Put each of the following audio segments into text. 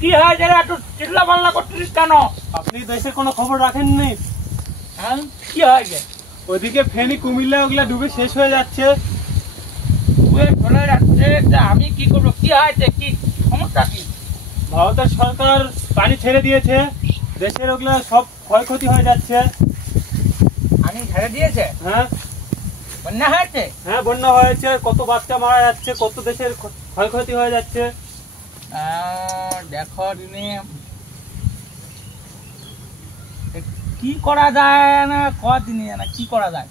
কি হয়েছে একটু চিল্লা পাল্লা করছিস কেন? আপনি দেশের কোনো খবর রাখেননি? হ্যাঁ, কি হয়েছে? ওদিকে ফেনী কুমিল্লা ওগুলা ডুবে শেষ হয়ে যাচ্ছে। চলে যাচ্ছে, আমি কি করবো? কি হয়েছে? কি সমস্যা? কি ভারতের সরকার পানি ছেড়ে দিয়েছে, দেশের ওগুলা সব ক্ষয়ক্ষতি হয়ে যাচ্ছে। পানি ছেড়ে দিয়েছে? হ্যাঁ বন্যা হয়েছে? হ্যাঁ, বন্যা হয়েছে, কত বাচ্চা মারা যাচ্ছে, কত দেশের ক্ষয়ক্ষতি হয়ে যাচ্ছে। দেখো দিনে কি করা যায় না, কদিনে না কি করা যায়?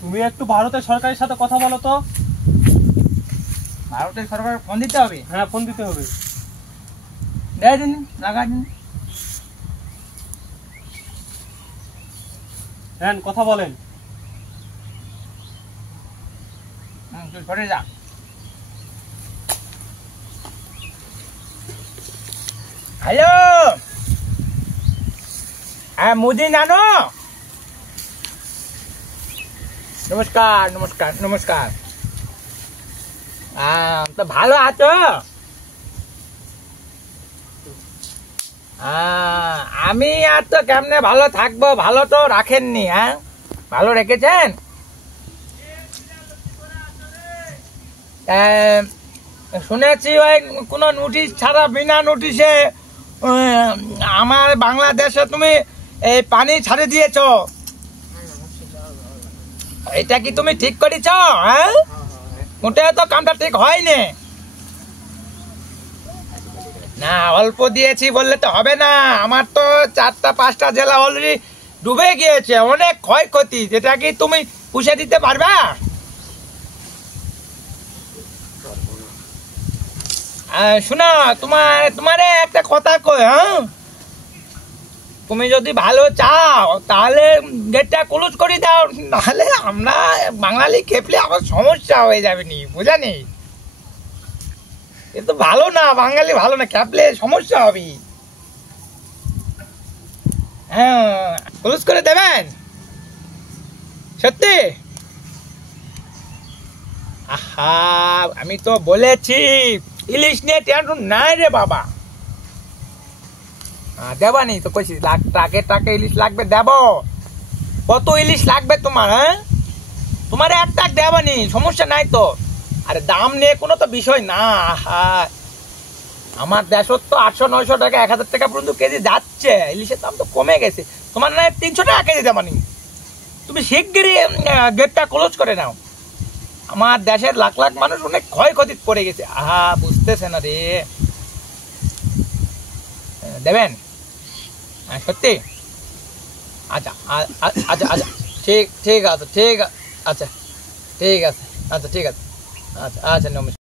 তুমি একটু ভারতের সরকারের সাথে কথা বলো তো। ভারতের সরকার ফোন দিতে হবে? হ্যাঁ, ফোন দিতে হবে। দেয় দিন, লাগা দিন। হ্যাঁ, কথা বলেন। তুই সরে যা। হ্যালো, হ্যাঁ মোদি নানো, নমস্কার নমস্কার নমস্কার। তো ভালো আছো? আমি আর তো কেমনে ভালো থাকবো, ভালো তো রাখেননি। হ্যাঁ, ভালো রেখেছেন? শুনেছি ওই কোনো নোটিশ ছাড়া বিনা নোটিশে আমার বাংলাদেশে তুমি এই পানি ছাড়ে দিয়েছ, এটা কি তুমি ঠিক করেছ? হ্যাঁ, মোটে তো কামটা ঠিক হয়নি। না, অল্প দিয়েছি বললে তো হবে না। আমার তো 4টা-5টা জেলা অলরেডি ডুবে গিয়েছে, অনেক ক্ষয়ক্ষতি। যেটা কি তুমি পুষে দিতে পারবা? শোনো, তোমার একটা কথা কই। হ্যাঁ, তুমি যদি ভালো চাও তাহলে গেটটা ক্লোজ করে দাও, নাহলে আমরা বাঙালি খেপলে আবার সমস্যা হয়ে যাবে নি, বুঝা নেই? এ তো ভালো না, বাঙালি ভালো না, খেপলে সমস্যা হবে। হ্যাঁ, ক্লোজ করে দেবেন সত্যি? আহা, আমি তো বলেছি ইলিশ নিয়ে টেনশন নাই রে বাবা। দেবানি তো কইছি, টাকে ইলিশ লাগবে, দেব। কত ইলিশ লাগবে তোমার? হ্যাঁ, তোমার একটা দেবানি, সমস্যা নাই তো। আরে দাম নিয়ে কোনো তো বিষয় না। আমার দেশত তো 800-900 টাকা 1000 টাকা পর্যন্ত কেজি যাচ্ছে, ইলিশের দাম তো কমে গেছে। তোমার না 300 টাকা কেজি দেবানি। তুমি শিগগিরই গেটটা ক্লোজ করে নাও। আমার দেশের লাখ লাখ মানুষ অনেক ক্ষয়ক্ষতি পড়ে গেছে। বুঝতেছে না রে। দেবেন? সত্যি? আচ্ছা আচ্ছা আচ্ছা, ঠিক আছে, ঠিক আছে, আচ্ছা ঠিক আছে, আচ্ছা ঠিক আছে, আচ্ছা আচ্ছা, নমস্কার।